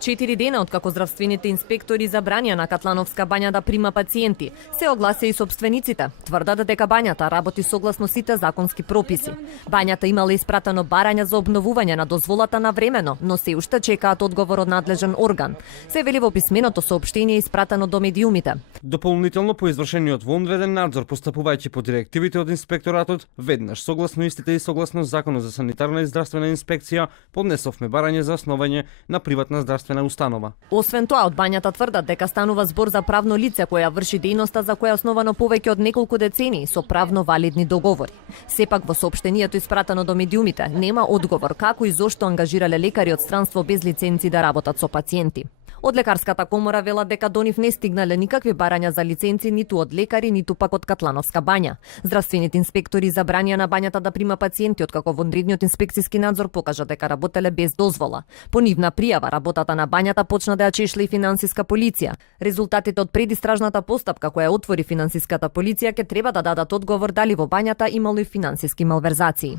4 дена откако здравствените инспектори забранија на Катлановска бања да прима пациенти, се огласија и сопствениците. Тврдат дека бањата работи согласно сите законски прописи. Бањата имала испратено барање за обновување на дозволата навремено, но се уште чекаат одговор од надлежен орган. Се вели во писменото соопштение испратено до медиумите. Дополнително по извршениот вонреден надзор, постапувајќи по директивите од инспекторатот, веднаш согласно истите и согласно Законот за санитарна и здравствена инспекција, поднесовме барање за основање на приватна здравствена установа. Освен тоа, од бањата тврдат дека станува збор за правно лице која врши дејноста за која е основано повеќе од неколку децении со правно валидни договори. Сепак во соопштението испратено до медиумите нема одговор како и зошто ангажирале лекари од странство без лиценци да работат со пациенти. Од лекарската комора велат дека до нив не стигнале никакви барања за лиценци ниту од лекари, ниту пак од Катлановска бања. Здравствените инспектори забранија на бањата да прима пациенти откако вонредниот инспекциски надзор покажа дека работеле без дозвола. По нивна пријава работата на бањата почна да ја чешле и финансиска полиција. Резултатите од предистражната постапка која отвори финансиската полиција ќе треба да дадат одговор дали во бањата имало и финансиски малверзации.